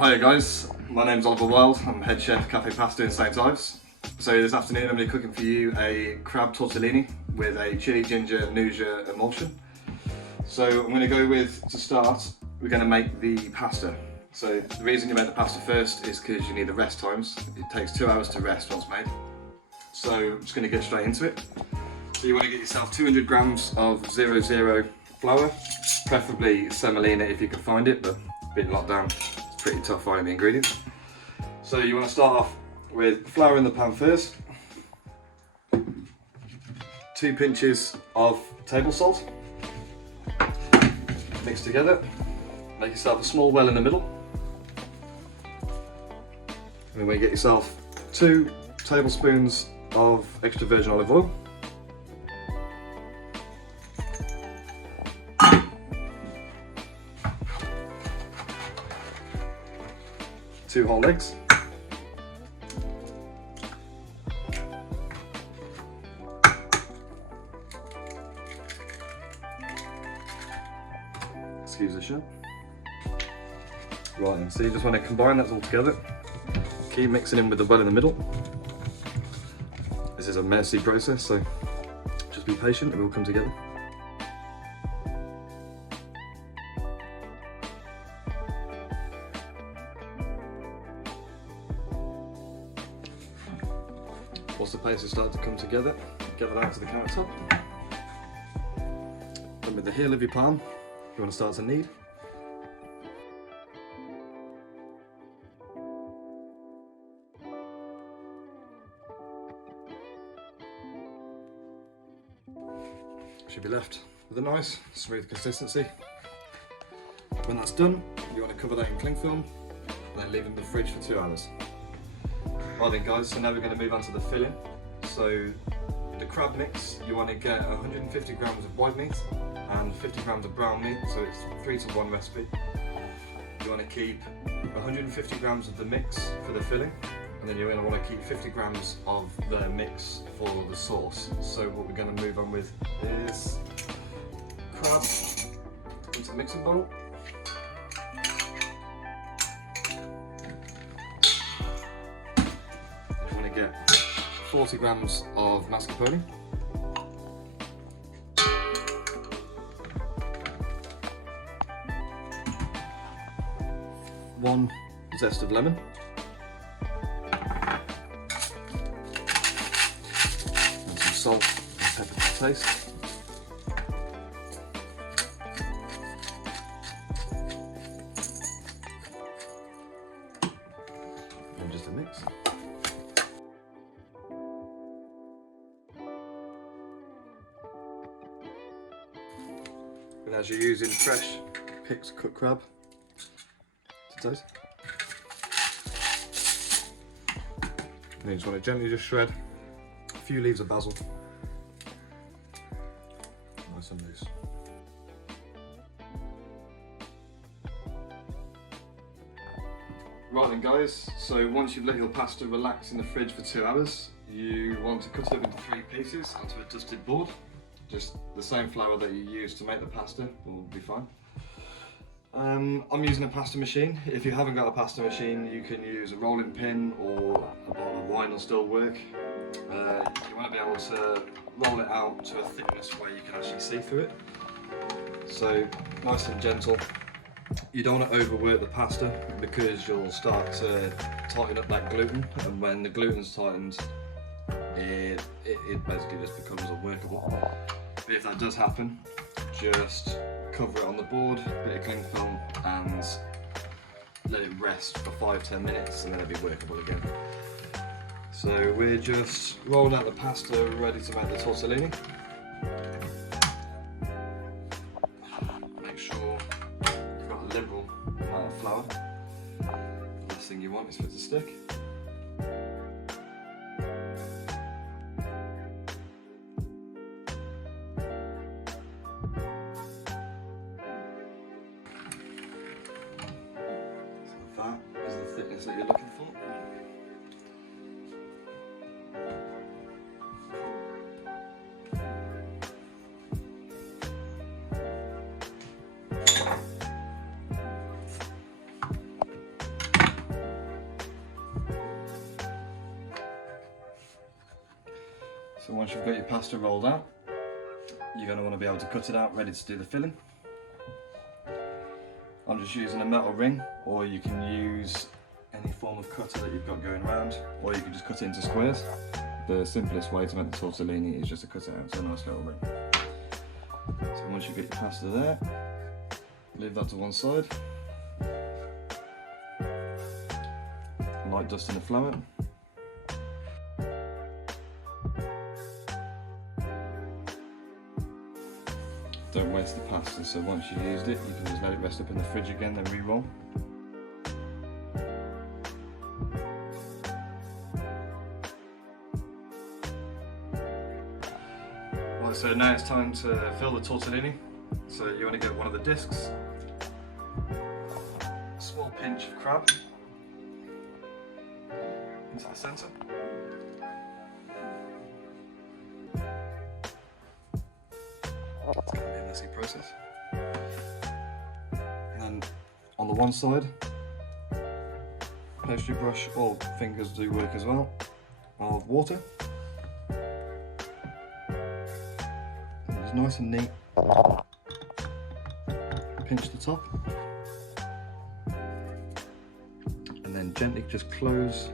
Hi guys, my name's Wilde. I'm head chef Cafe Pasta in St Ives. So this afternoon I'm going to be cooking for you a crab tortellini with a chili ginger Nduja emulsion. So I'm going to go with, to start, we're going to make the pasta. So the reason you make the pasta first is because you need the rest times. It takes 2 hours to rest once made. So I'm just going to get straight into it. So you want to get yourself 200 grams of 00 flour, preferably semolina if you can find it, but being locked down, it's pretty tough finding the ingredients. So you want to start off with flour in the pan first, 2 pinches of table salt, mix together, make yourself a small well in the middle, and then you get yourself 2 tablespoons of extra virgin olive oil, 2 whole eggs, excuse the shit. Right, and so you just want to combine that all together. Keep mixing in with the well in the middle. This is a messy process, so just be patient, it will come together. Once the paste has started to come together, get that out to the countertop. Then with the heel of your palm, you want to start to knead. Should be left with a nice smooth consistency. When that's done, you want to cover that in cling film and then leave it in the fridge for 2 hours. Right then guys, so now we're going to move on to the filling. So the crab mix, you want to get 150 grams of white meat and 50 grams of brown meat, so it's 3-to-1 recipe. You want to keep 150 grams of the mix for the filling, and then you're going to want to keep 50 grams of the mix for the sauce. So what we're going to move on with is crab into the mixing bowl. You want to get 40 grams of mascarpone, 1 zest of lemon, and some salt and pepper to taste. And just a mix. And as you're using fresh picked cut crab to taste, and you just want to gently just shred a few leaves of basil, nice and loose. Right then guys, so once you've let your pasta relax in the fridge for 2 hours, you want to cut it up into 3 pieces onto a dusted board. Just the same flour that you use to make the pasta will be fine. I'm using a pasta machine. If you haven't got a pasta machine, you can use a rolling pin or a bottle of wine will still work. You want to be able to roll it out to a thickness where you can actually see through it. So nice and gentle. You don't want to overwork the pasta because you'll start to tighten up that gluten, and when the gluten's tightened, it basically just becomes unworkable. But if that does happen, just cover it on the board, bit of cling film, and let it rest for 5-10 minutes, and then it'll be workable again. So we're just rolling out the pasta, ready to make the tortellini. Make sure you've got a liberal amount of flour. The last thing you want is for it to stick. That is the thickness that you're looking for. once you've got your pasta rolled out, you're going to want to be able to cut it out ready to do the filling. I'm just using a metal ring, or you can use any form of cutter that you've got going around, or you can just cut it into squares. The simplest way to make the tortellini is just to cut it out into a nice little ring. So once you get your pasta there, leave that to one side. Light dusting the flour. Don't waste the pasta, so once you've used it, you can just let it rest up in the fridge again, then re-roll. Right, so now it's time to fill the tortellini. So you want to get one of the discs, a small pinch of crab into the centre. It's going to be a messy process. And then on the one side, pastry brush or fingers do work as well, of water. And it's nice and neat. Pinch the top. And then gently just close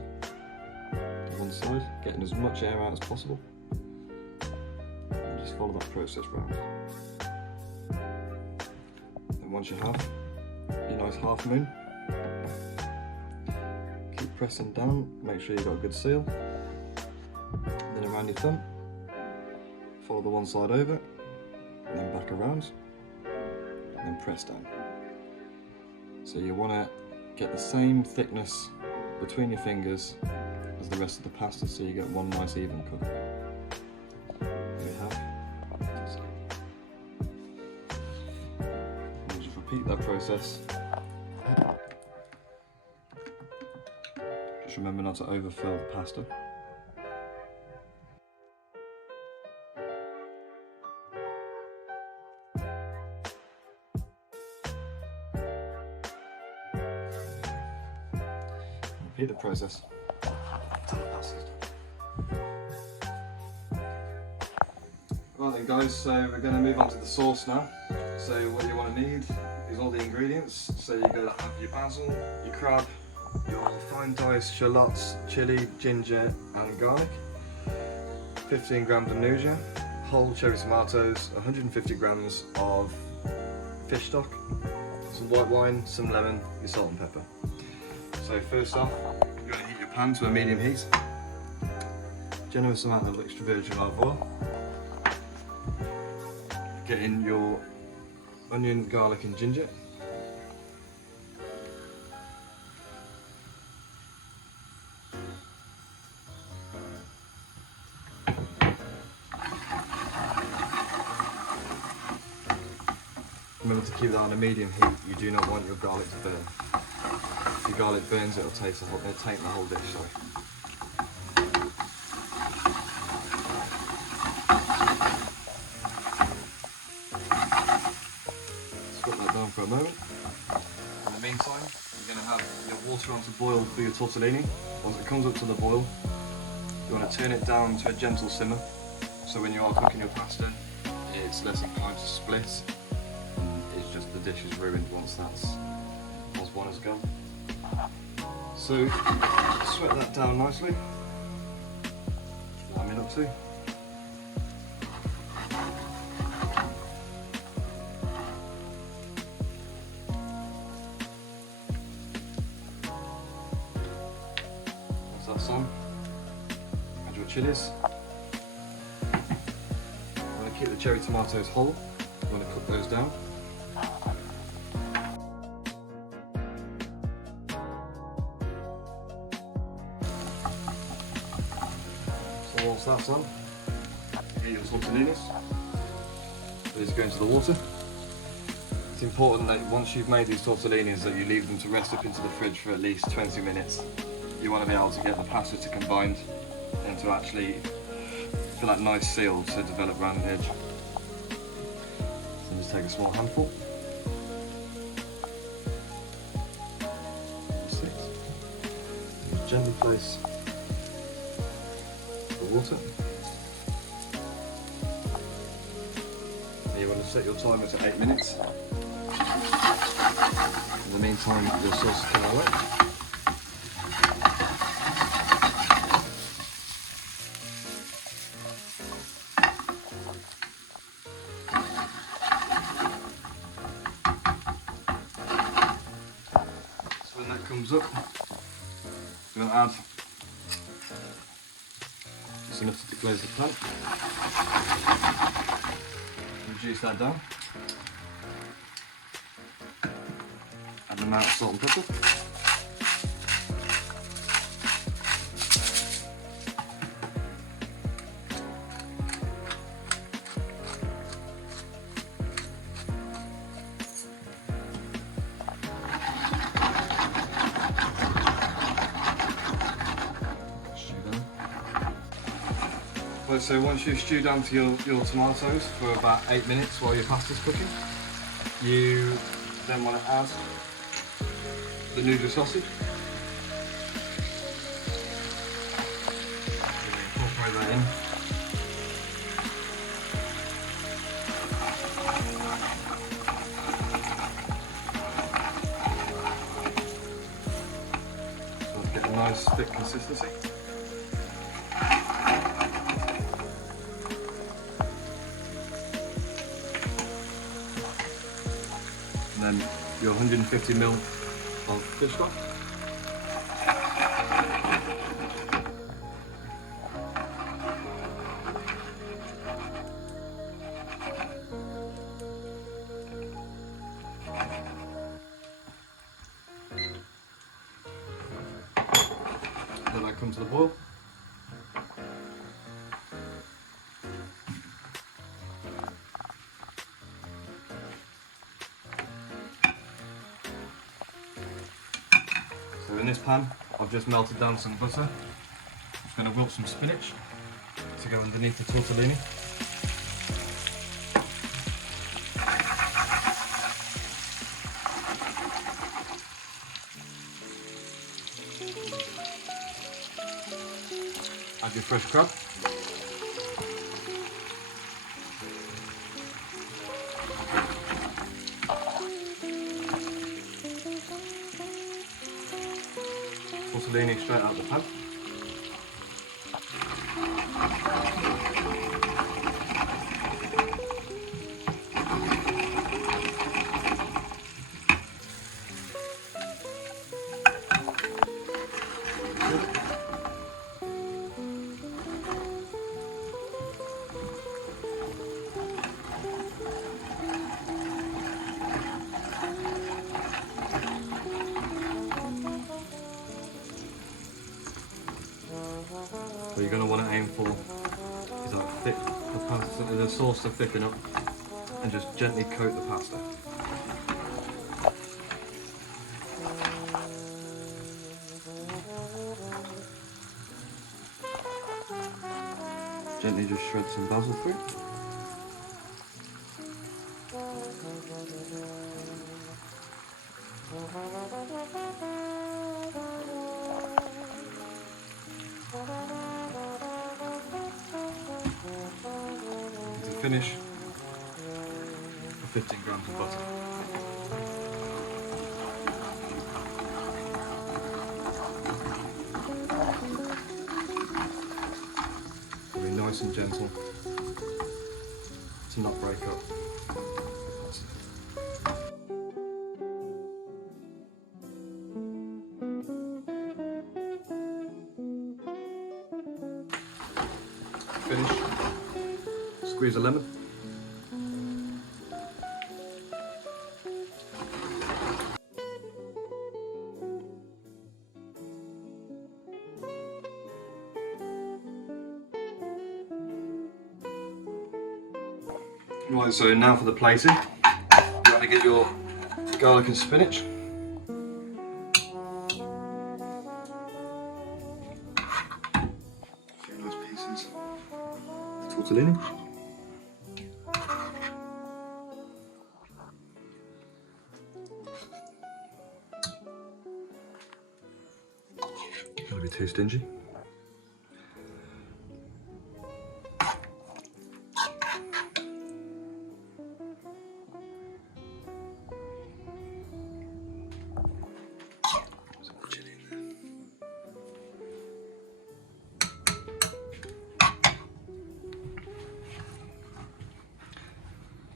to one side, getting as much air out as possible. And just follow that process round. And once you have your nice half moon, keep pressing down, make sure you've got a good seal. And then around your thumb, follow the one side over, and then back around, and then press down. So you want to get the same thickness between your fingers as the rest of the pasta, so you get one nice even cut. There we have. And just repeat that process. Just remember not to overfill the pasta. Repeat the process until the pasta's done. Right then guys, so we're going to move on to the sauce now. So what you want to need is all the ingredients. So you're going to have your basil, your crab, your fine diced shallots, chilli, ginger and garlic, 15 grams of Nduja, whole cherry tomatoes, 150 grams of fish stock, some white wine, some lemon, your salt and pepper. So first off, you're going to heat your pan to a medium heat. Generous amount of extra virgin olive oil. Get in your onion, garlic and ginger. Remember to keep that on a medium heat. You do not want your garlic to burn. If your garlic burns, it'll taint the whole dish. Sorry. Put that down for a moment. In the meantime, you're going to have your water on to boil for your tortellini. Once it comes up to the boil, you want to turn it down to a gentle simmer. So when you are cooking your pasta, it's less inclined to split. It's just the dish is ruined once one has gone. So sweat that down nicely. Warming up too. Once that's on, add your chillies. You want to keep the cherry tomatoes whole. You want to cook those down. So once that's on, you get your tortellinis. These go into the water. It's important that once you've made these tortellinis that you leave them to rest up into the fridge for at least 20 minutes. You want to be able to get the pasta to combine and to actually feel that nice seal to develop around the edge. So just take a small handful. 6. Gently place the water. And you want to set your timer to 8 minutes. In the meantime, the sauce can away. So when that comes up, we're going to add just enough to glaze the pan. Reduce that down. Add an amount of salt and pepper. So once you stew down to your tomatoes for about 8 minutes while your pasta's cooking, you then want to add the Nduja sausage. Incorporate that in. So let's get a nice thick consistency. And then your 150 ml of fish stock. Let that come to the boil. So in this pan, I've just melted down some butter. I'm just going to wilt some spinach to go underneath the tortellini. Add your fresh crab. Tortellini straight out the pan. What you're going to want to aim for is like thick, the sauce to thicken up, and just gently coat the pasta. Gently just shred some basil through. To finish, 15 grams of butter. Be nice and gentle to not break up. Finish. Squeeze a lemon. Right, so now for the plating. You want to get your garlic and spinach. A few nice pieces of tortellini. Don't be too stingy.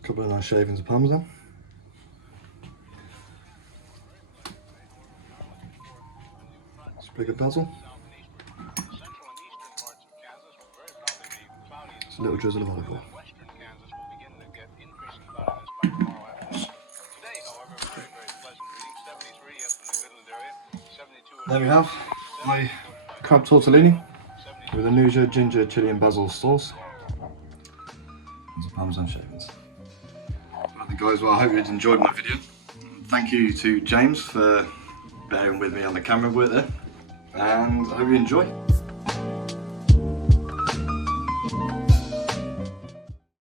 A couple of nice shavings of parmesan. Sprig of basil. Just a little drizzle of olive oil. There we have my crab tortellini with a Nduja, ginger, chilli and basil sauce and some parmesan shavings. Right guys, well I hope you enjoyed my video. Thank you to James for bearing with me on the camera work there, and I hope you enjoy.